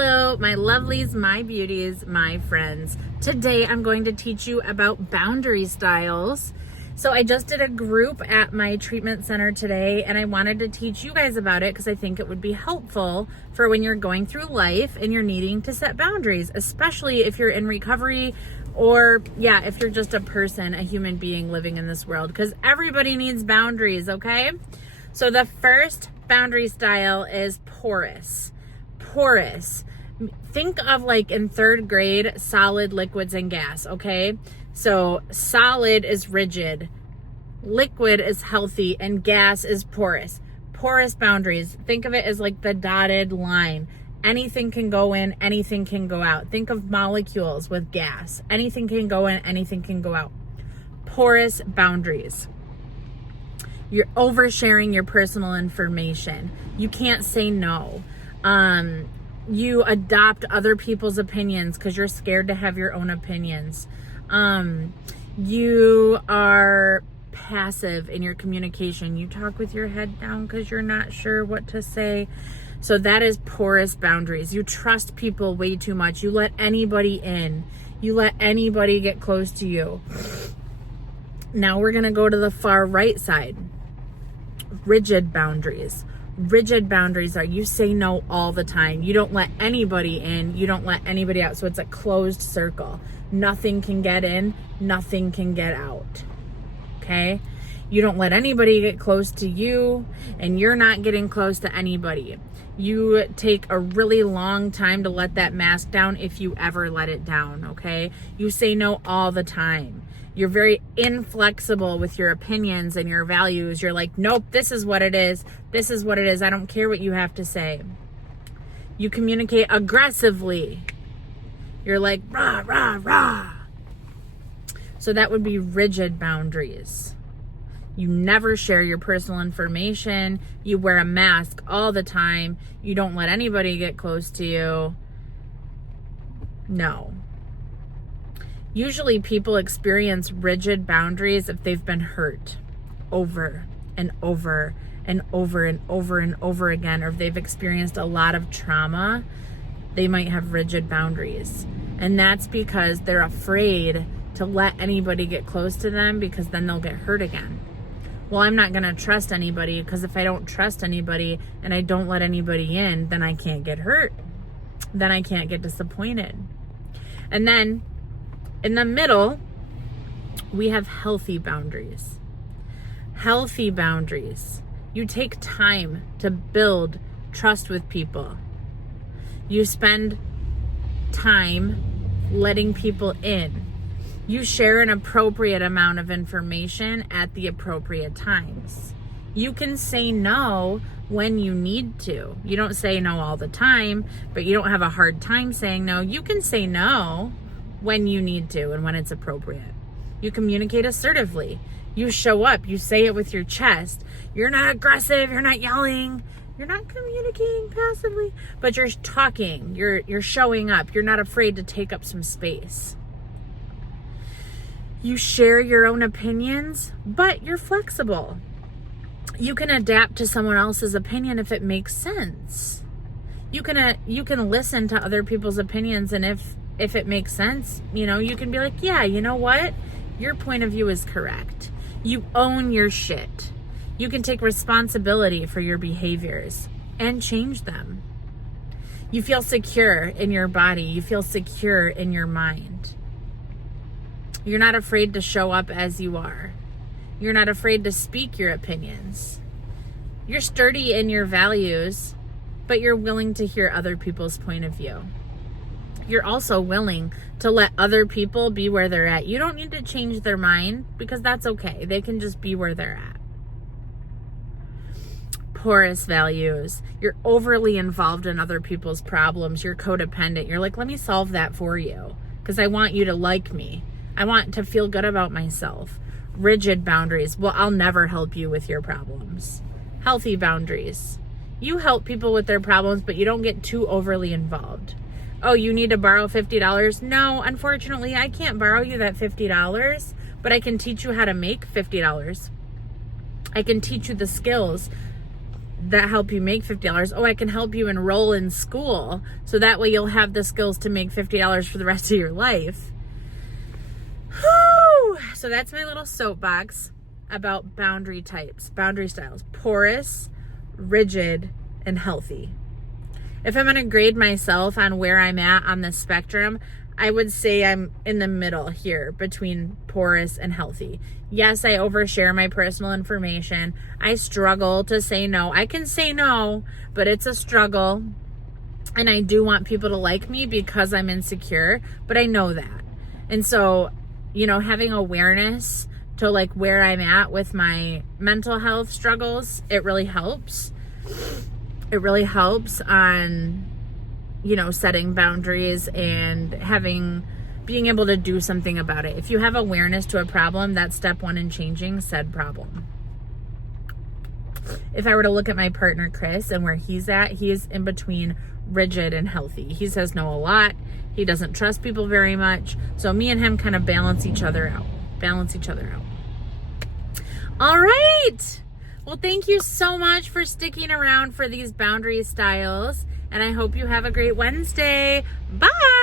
Hello, my lovelies, my beauties, my friends. Today I'm going to teach you about boundary styles. So I just did a group at my treatment center today, and I wanted to teach you guys about it because I think it would be helpful for when you're going through life and you're needing to set boundaries, especially if you're in recovery or if you're just a person, a human being living in this world, because everybody needs boundaries, okay? So the first boundary style is porous. Porous. Think of like in third grade, solid, liquids, and gas, okay? So solid is rigid, liquid is healthy, and gas is porous. Porous boundaries. Think of it as like the dotted line. Anything can go in, anything can go out. Think of molecules with gas. Anything can go in, anything can go out. Porous boundaries. You're oversharing your personal information. You can't say no. You adopt other people's opinions because you're scared to have your own opinions. You are passive in your communication. You talk with your head down because you're not sure what to say. So that is porous boundaries. You trust people way too much. You let anybody in. You let anybody get close to you. Now we're going to go to the far right side. Rigid boundaries. Rigid boundaries are you say no all the time. You don't let anybody in. You don't let anybody out. So it's a closed circle. Nothing can get in. Nothing can get out. Okay? You don't let anybody get close to you, and you're not getting close to anybody. You take a really long time to let that mask down if you ever let it down, okay? You say no all the time. You're very inflexible with your opinions and your values. You're like, nope, this is what it is. This is what it is. I don't care what you have to say. You communicate aggressively. You're like, rah, rah, rah. So that would be rigid boundaries. You never share your personal information. You wear a mask all the time. You don't let anybody get close to you. No. Usually people experience rigid boundaries if they've been hurt over and over and over and over and over again, or if they've experienced a lot of trauma, they might have rigid boundaries. And that's because they're afraid to let anybody get close to them because then they'll get hurt again. Well, I'm not going to trust anybody because if I don't trust anybody and I don't let anybody in, then I can't get hurt. Then I can't get disappointed. And then in the middle, we have healthy boundaries. Healthy boundaries. You take time to build trust with people. You spend time letting people in. You share an appropriate amount of information at the appropriate times. You can say no when you need to. You don't say no all the time, but you don't have a hard time saying no. You can say no when you need to and when it's appropriate. You communicate assertively. You show up. You say it with your chest. You're not aggressive. You're not yelling. You're not communicating passively, but you're talking. You're showing up. You're not afraid to take up some space. You share your own opinions, but you're flexible. You can adapt to someone else's opinion if it makes sense. You can listen to other people's opinions, and if it makes sense, you can be like, yeah, you know what? Your point of view is correct. You own your shit. You can take responsibility for your behaviors and change them. You feel secure in your body. You feel secure in your mind. You're not afraid to show up as you are. You're not afraid to speak your opinions. You're sturdy in your values, but you're willing to hear other people's point of view. You're also willing to let other people be where they're at. You don't need to change their mind because that's okay. They can just be where they're at. Porous values. You're overly involved in other people's problems. You're codependent. You're like, let me solve that for you because I want you to like me. I want to feel good about myself. Rigid boundaries. Well, I'll never help you with your problems. Healthy boundaries. You help people with their problems, but you don't get too overly involved. Oh, you need to borrow $50? No, unfortunately, I can't borrow you that $50, but I can teach you how to make $50. I can teach you the skills that help you make $50. Oh, I can help you enroll in school, so that way you'll have the skills to make $50 for the rest of your life. Whew. So that's my little soapbox about boundary types, boundary styles: porous, rigid, and healthy. If I'm going to grade myself on where I'm at on the spectrum, I would say I'm in the middle here between porous and healthy. Yes, I overshare my personal information. I struggle to say no. I can say no, but it's a struggle. And I do want people to like me because I'm insecure, but I know that. And so, having awareness to like where I'm at with my mental health struggles, it really helps. It really helps on setting boundaries and being able to do something about it. If you have awareness to a problem, that's step one in changing said problem. If I were to look at my partner, Chris, and where he's at, he is in between rigid and healthy. He says no a lot. He doesn't trust people very much. So me and him kind of balance each other out. All right. Well, thank you so much for sticking around for these boundary styles. And I hope you have a great Wednesday. Bye.